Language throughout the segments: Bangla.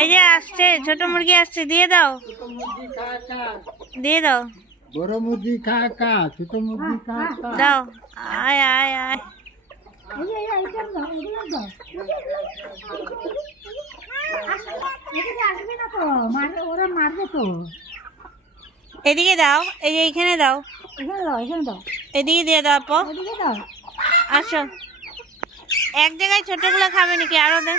এই যে আসছে ছোট মুরগি আসছে, দিয়ে দাও, দিয়ে দাও। বড় মুরগি খা খা, ছোট মুরগি খা খা দাও। আয় আয় আয়, ওরা মারবে তো। এদিকে দাও, এই যে এইখানে দাও, এখানে দাও, এখানে দাও, এদিকে দিয়ে দাও আপু। এদিকে দাও। আসো, এক জায়গায় ছোটগুলো খাবে নাকি? আরো দেন,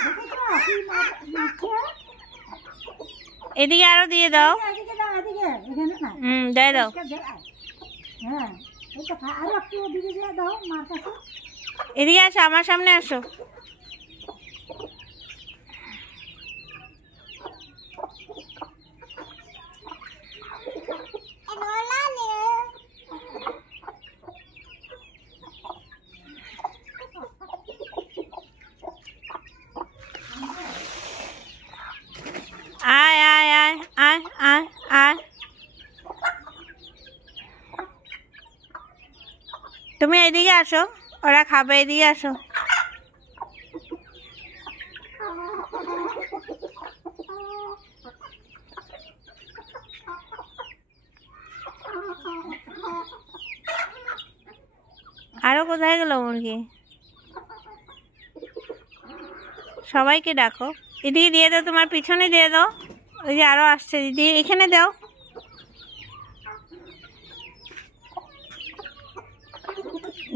এদিকে আরো দিয়ে দাও। এদিকে দাও, এদিকে, এখানে না। দিয়ে দাও। হ্যাঁ, আরো একটু ওদিকে দিয়ে দাও মার কাছে। এদিকে আসো, আমার সামনে আসো। আয় আয় আয় আয় আয় আয়, তুমি এদিকে আসো, ওরা খাবে, এদিকে আসো। আরো কোথায় গেল মুরগি? সবাইকে ডাকো, এদিকে দিয়ে দাও, তোমার পিছনে দিয়ে দাও। ওই যে আরো আসছে, দিদি এখানে দাও।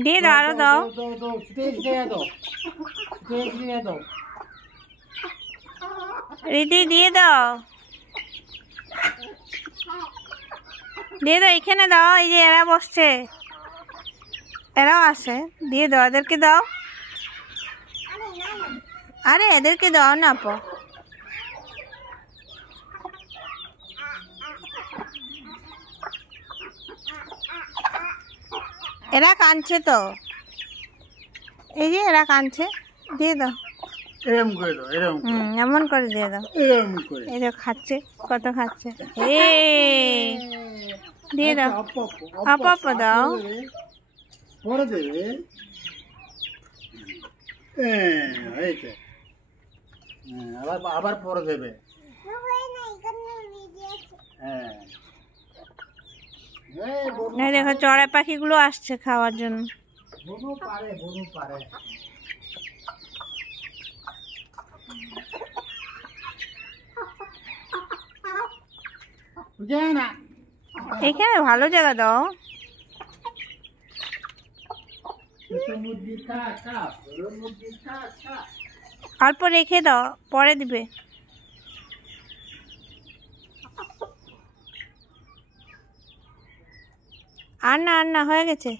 দিয়ে দাও, আরো দাও। দিদি দিয়ে দাও, দিয়ে দাও, এখানে দাও। এই যে এরা বসছে, এরাও আছে, দিয়ে দাও, এদেরকে দাও। আরে এদেরকে দাও না আপু। এরা কাঁদছে তো, এই যে এরা কাঁদছে, দিয়ে দাও। এরকম করে দাও, এরকম এমন করে দিয়ে দাও। এরকম করে এই দেখো খাচ্ছে, কত খাচ্ছে। দিয়ে দাও, আপা আপা দাও। পরে দেবে, হয়েছে, আবার আবার পরে দেবে। হ্যাঁ, দেখো চড়াই পাখিগুলো আসছে খাওয়ার জন্য। বনু পারে, বনু পারে। এখানে ভালো জায়গা দাও। অল্প রেখে দাও, পরে দিবে। আর না, আর না, হয়ে গেছে,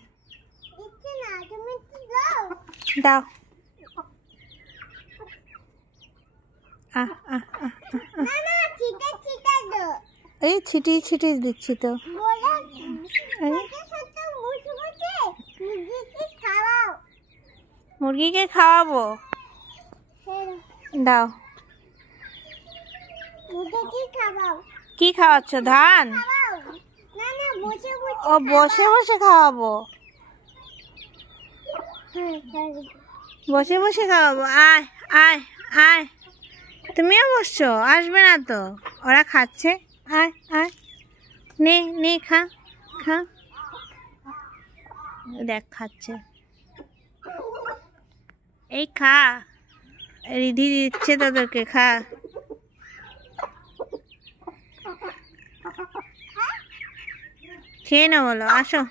দাও। এই ছিটিয়ে ছিটিয়ে দিচ্ছি তো। মুরগিকে খাওয়াবো, দাও। কি খাওয়াচ্ছ? ধান? ও বসে বসে খাওয়াবো, বসে বসে খাওয়াবো। আয় আয় আয়, তুমিও বসছো? আসবে না তো, ওরা খাচ্ছে। আয় আয়, নে নে, খা খা, দেখ খাচ্ছে। এই খা, রিধি দিচ্ছে তোদেরকে, খা। খেয়ে না বলো, আসো।